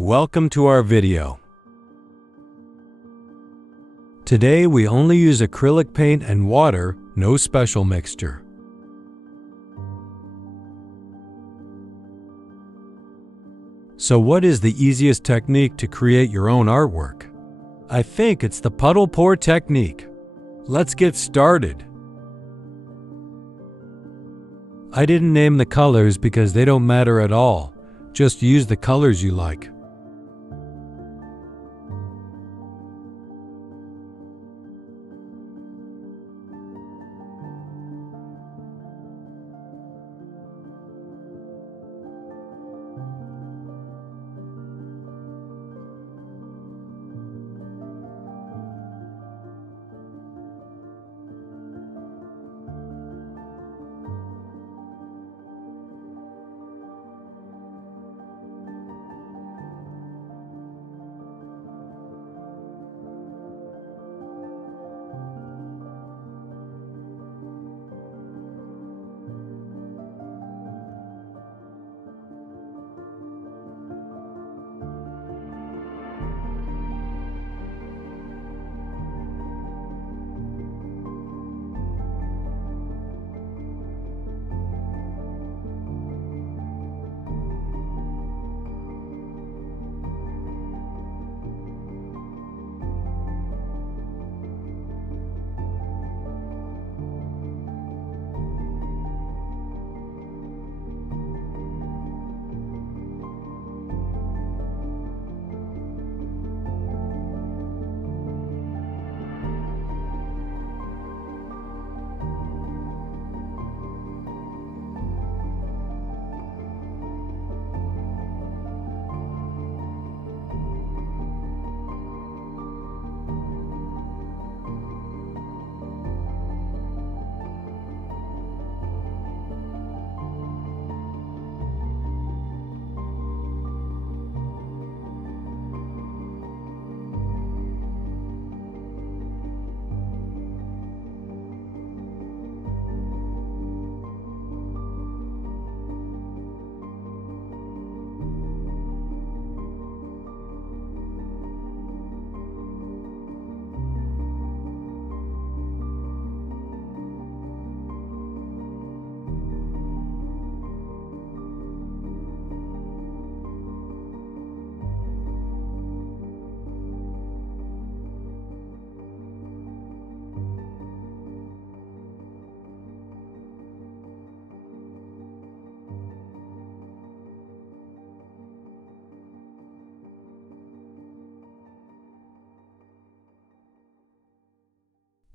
Welcome to our video. Today we only use acrylic paint and water, no special mixture. So what is the easiest technique to create your own artwork? I think it's the puddle pour technique. Let's get started. I didn't name the colors because they don't matter at all. Just use the colors you like.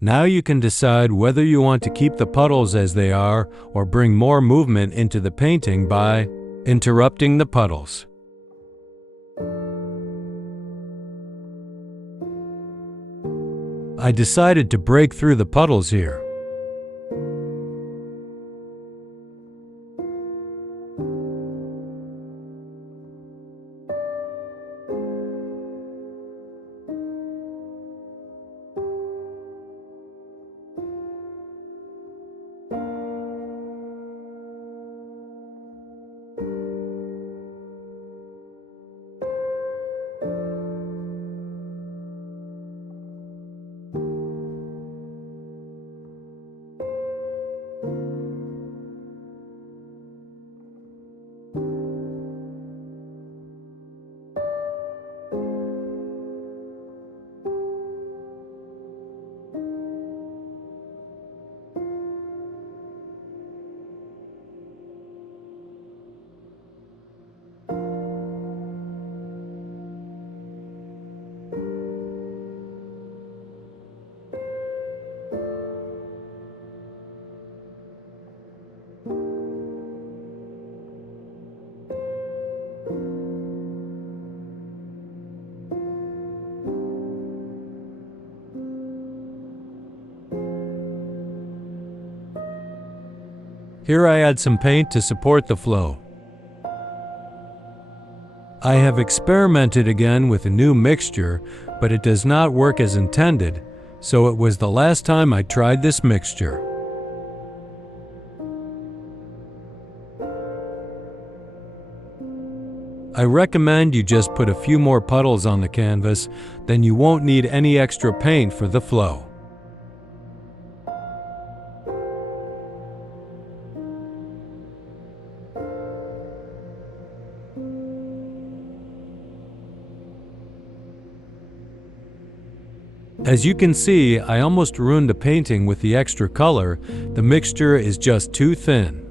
Now you can decide whether you want to keep the puddles as they are or bring more movement into the painting by interrupting the puddles. I decided to break through the puddles here. Here I add some paint to support the flow. I have experimented again with a new mixture, but it does not work as intended, so it was the last time I tried this mixture. I recommend you just put a few more puddles on the canvas, then you won't need any extra paint for the flow. As you can see, I almost ruined the painting with the extra color. The mixture is just too thin.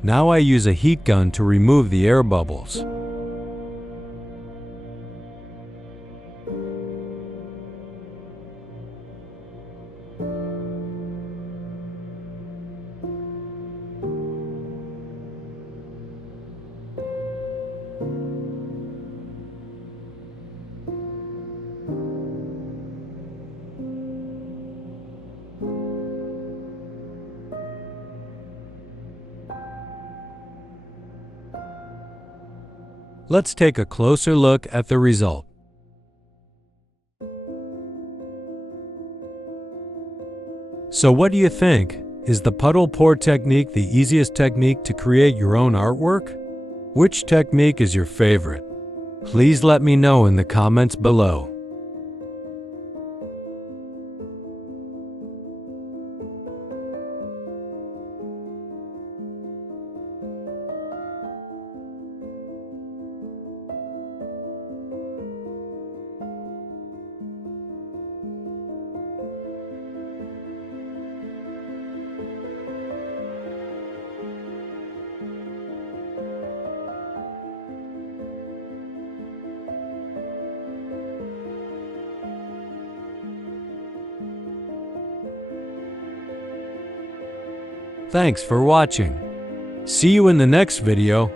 Now I use a heat gun to remove the air bubbles. Let's take a closer look at the result. So what do you think? Is the puddle pour technique the easiest technique to create your own artwork? Which technique is your favorite? Please let me know in the comments below. Thanks for watching. See you in the next video.